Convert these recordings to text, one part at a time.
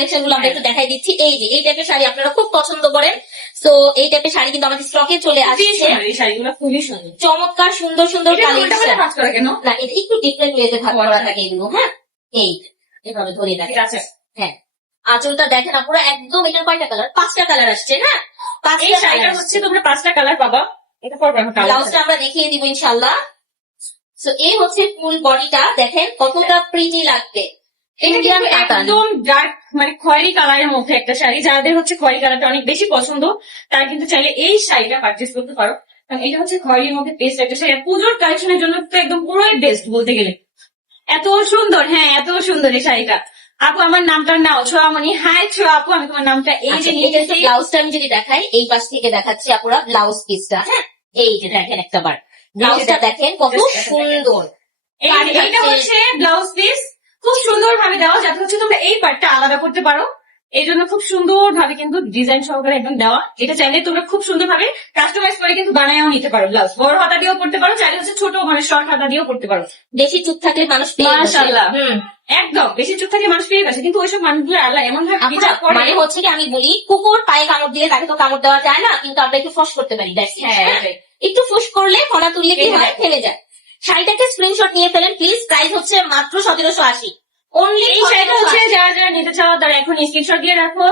Collection গুলো আমরা একটু দেখাই দিচ্ছি। এই যে এই টাইপের শাড়ি আপনারা খুব পছন্দ করেন, তো এই টাইপের শাড়ি কিন্তু আমাদের স্টকে চলে আসছে। এই শাড়িগুলো খুবই সুন্দর, চমৎকার সুন্দর সুন্দর কালেকশন। কাজ করা কেন না, এটা একটু ডিফারেন্ট ওয়েতে ভাগ করা থাকে এগুলো। হ্যাঁ, এই এভাবে ধরে থাকে। আছে। হ্যাঁ, আঁচলটা দেখেন আপনারা, একদম এটার কয়টা কালার? 5টা কালার আসছে। হ্যাঁ, এই শাড়িটা হচ্ছে তোমরা 5টা কালার পাবা। এটা পরবে ব্লাউজটা আমরা দেখিয়ে দিব ইনশাল্লাহ। তো এই হচ্ছে ফুল বডিটা, দেখেন কতটা প্রিটি লাগবে। ইন্ডিয়ান প্যাটার্ন, একদম ডার্ক মানে খয়েরি কালারের মধ্যে একটা শাড়ি। যাদের হচ্ছে খয়েরি কালারটা অনেক বেশি পছন্দ তারা কিন্তু চাইলে এই শাড়িটা পারচেস করতে পারো, কারণ এটা হচ্ছে খয়েরির মধ্যে বেস্ট একটা শাড়ি। পুজোর কালেকশনের জন্য তো একদম পুরোই বেস্ট বলতে গেলে। এত সুন্দর, হ্যাঁ এত সুন্দর এই শাড়িটা। আপু আমার নামটা নাও, ছোয়ামণি। হাই ছোয়া আপু, আমি তোমার নামটা এই যে নিয়ে গেছি। ব্লাউজটা আমি যদি দেখাই, এই পাশ থেকে দেখাচ্ছি আপুরা ব্লাউজ পিসটা। হ্যাঁ, এই যে দেখেন একটা বার ব্লাউজটা দেখেন কত সুন্দর। এইটা হচ্ছে ব্লাউজ পিস, খুব সুন্দর ভাবে দেওয়া, যাতে হচ্ছে তোমরা এই পার্টটা আলাদা করতে পারো। এই জন্য খুব সুন্দর ভাবে কিন্তু ডিজাইন সহকারে একদম দেওয়া। এটা চাইলে তোমরা খুব সুন্দর ভাবে কাস্টমাইজ করে কিন্তু বানায়ও নিতে পারো। ব্লাউজ বড় হাতা দিয়েও করতে পারো, চাইলে হচ্ছে ছোট মানে শর্ট হাতা দিয়েও করতে পারো। বেশি চুপ থাকলে মানুষ পেয়ে বসে। মাশাআল্লাহ, একদম বেশি চুপ থাকে মানুষ পেয়ে গেছে, কিন্তু ওইসব মানুষগুলো আল্লাহ এমন ভাবে হিজাব করে। মানে হচ্ছে কি, আমি বলি কুকুর পায়ে কামড় দিলে তাকে তো কামড় দেওয়া যায় না, কিন্তু আমরা একটু ফস করতে পারি। একটু ফুস করলে ফোনা তুললে কি হয়, থেমে যায়। শাড়িটাকে স্ক্রিনশট নিয়ে ফেলেন প্লিজ। প্রাইস হচ্ছে মাত্র 1780 অনলি। এই শাড়িটা হচ্ছে যারা যারা নিতে চাও তারা এখন স্ক্রিনশট দিয়ে রাখো।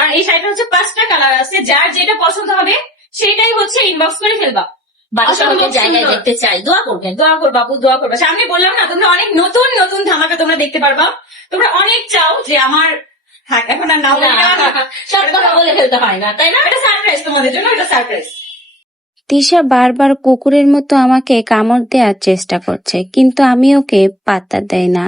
আর এই শাড়িটা হচ্ছে 5টা কালার আছে, যার যেটা পছন্দ হবে সেইটাই হচ্ছে ইনবক্স করে ফেলবা। বাসার জায়গায় দেখতে চাই, দোয়া করবেন। দোয়া করবা আপু, দোয়া করবা। সামনে বললাম না, তোমরা অনেক নতুন নতুন ধামাকা তোমরা দেখতে পারবা। তোমরা অনেক চাও যে আমার এখন আর নাও, সব কথা বলে ফেলতে হয় না, তাই না? এটা সারপ্রাইজ তোমাদের জন্য, এটা সারপ্রাইজ। তিশা বারবার কুকুরের মতো আমাকে কামড় দেওয়ার চেষ্টা করছে, কিন্তু আমি ওকে পাত্তা দেই না।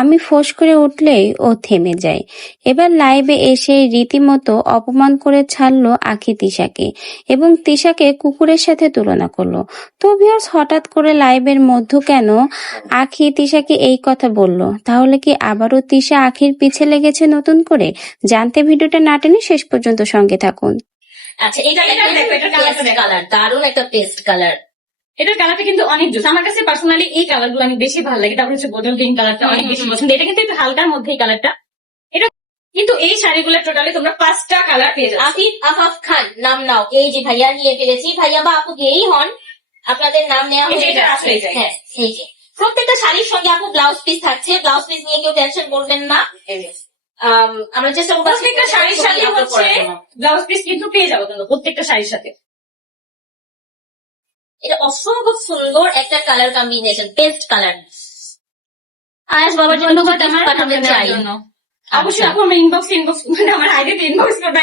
আমি ফোঁস করে উঠলেই ও থেমে যায়। এবার লাইভে এসে রীতিমতো অপমান করে ছাড়লো আখি তিশাকে এবং তিশাকে কুকুরের সাথে তুলনা করলো। তো ভিউয়ার্স, হঠাৎ করে লাইভের মধ্য কেন আখি তিশাকে এই কথা বলল? তাহলে কি আবারও তিশা আখির পিছে লেগেছে নতুন করে? জানতে ভিডিওটা না টেনে শেষ পর্যন্ত সঙ্গে থাকুন। আচ্ছা, এটা কালার দারুন, একটা পেস্ট কালার। এটার কালারটা কিন্তু অনেক জোস। আমার কাছে পার্সোনালি এই কালার গুলো অনেক বেশি ভালো লাগে। তারপর হচ্ছে বোতল গ্রিন কালারটা অনেক বেশি পছন্দ। এটা কিন্তু একটু হালকার মধ্যে এই কালারটা। এটা কিন্তু এই শাড়িগুলো টোটালি তোমরা 5টা কালার পেয়ে যাবে। আফিফ আফাফ খান নাম নাও। এই যে ভাইয়া নিয়ে ফেলেছি, ভাইয়া বা আপু যেই হন আপনাদের নাম নেওয়া হয়ে যাচ্ছে। হ্যাঁ, এই যে প্রত্যেকটা শাড়ির সঙ্গে আপু ব্লাউজ পিস থাকছে। ব্লাউজ পিস নিয়ে কেউ টেনশন করবেন না। আমরা চেষ্টা করবো প্রত্যেকটা শাড়ির সাথে হচ্ছে ব্লাউজ পিস কিন্তু পেয়ে যাবো তোমরা প্রত্যেকটা শাড়ির সাথে। এটা অসম্ভব সুন্দর একটা কালার কম্বিনেশন, পেস্ট কালার। আয়াস বাবার জন্য পাঠাতে চাই। অবশ্যই আপু আমার ইনবক্স মানে আমার আইডিতে ইনবক্স করবা।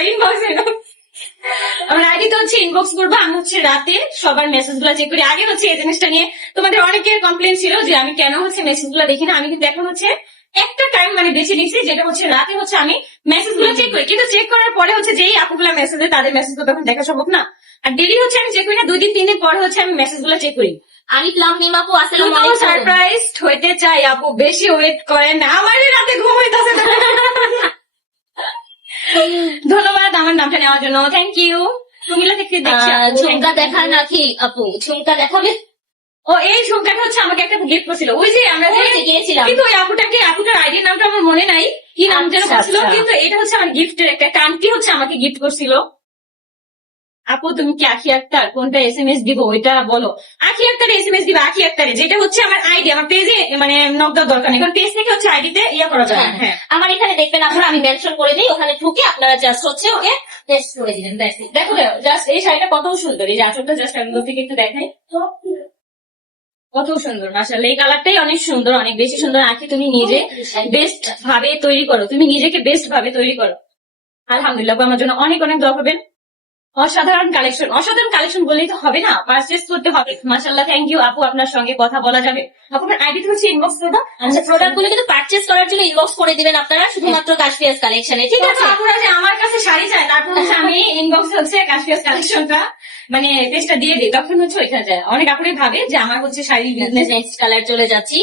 আমার আইডিতে হচ্ছে ইনবক্স করবো। আমি হচ্ছে রাতে সবার মেসেজ গুলো চেক করি। আগে হচ্ছে এই জিনিসটা নিয়ে তোমাদের অনেকের কমপ্লেন ছিল যে আমি কেন হচ্ছে মেসেজ গুলো দেখি না। আমি কিন্তু এখন হচ্ছে একটা টাইম মানে বেছে নিচ্ছি, যেটা হচ্ছে রাতে হচ্ছে আমি মেসেজ গুলো চেক করি। কিন্তু চেক করার পরে হচ্ছে যেই আপুগুলা মেসেজ দেয় তাদের মেসেজ গুলো তখন দেখা সম্ভব না। আর ডেলি হচ্ছে আমি চেক করি না, 2 দিন 3 দিন পরে হচ্ছে আমি মেসেজ গুলো চেক করি। আমি প্লাম আপু আসসালামু আলাইকুম। সারপ্রাইজ হইতে চাই আপু, বেশি ওয়েট করেন না, আমার রাতে ঘুম হইতাছে। ধন্যবাদ আমার নামটা নেওয়ার জন্য, থ্যাংক ইউ। তুমিলা থেকে দেখছি ঝুমকা দেখার নাকি আপু? ঝুমকা দেখাবে? ও এই ঝুমকাটা হচ্ছে আমাকে একটা গিফট করছিল, ওই যে আমরা গিয়েছিলাম। কিন্তু ওই আপুটার আইডির নামটা আমার মনে নাই, কি নাম যেন করছিল। কিন্তু এটা হচ্ছে আমার গিফটের একটা আন্টি হচ্ছে আমাকে গিফট করছিল। আপু তুমি কি আখি আক্তার কোনটা SMS দিব ওইটা বলো। আখি আক্তার SMS দিবা, আখি আক্তারে, যেটা হচ্ছে আমার আইডি। আমার পেজে মানে নক দেওয়ার দরকার নেই, কারণ পেজ থেকে হচ্ছে আইডিতে ইয়ে করা যায়। হ্যাঁ, আমার এখানে দেখবেন আপনারা, আমি মেনশন করে দিই, ওখানে ঢুকে আপনারা জাস্ট হচ্ছে ওকে টেস্ট করে দিবেন। দেখো জাস্ট এই শাড়িটা কত সুন্দর। এই যে আঁচলটা জাস্ট আমি থেকে একটু দেখাই, কত সুন্দর মাশাআল্লাহ। এই কালারটাই অনেক সুন্দর, অনেক বেশি সুন্দর। আখি তুমি নিজে বেস্ট ভাবে তৈরি করো, তুমি নিজেকে বেস্ট ভাবে তৈরি করো। আলহামদুলিল্লাহ, আমার জন্য অনেক অনেক দোয়া করবেন। অসাধারণ কালেকশন বললেই তো হবে না, পারচেস করতে হবে। মাশাআল্লাহ, থ্যাংক ইউ আপু। আপনার সঙ্গে কথা বলা যাবে? আপনার আইডি হচ্ছে ইনবক্স করবা। আচ্ছা, প্রোডাক্ট গুলো কিন্তু পারচেস করার জন্য ইনবক্স করে দিবেন আপনারা শুধুমাত্র কাশফিয়াস কালেকশনে, ঠিক আছে? আপুরা যে আমার কাছে শাড়ি চায়, তারপর হচ্ছে আমি ইনবক্স হচ্ছে কাশফিয়াস কালেকশনটা মানে পেজটা দিয়ে দিই, তখন হচ্ছে ওইখানে যায়। অনেক আপুরাই ভাবে যে আমার হচ্ছে শাড়ি নেক্সট কালার চলে যাচ্ছি।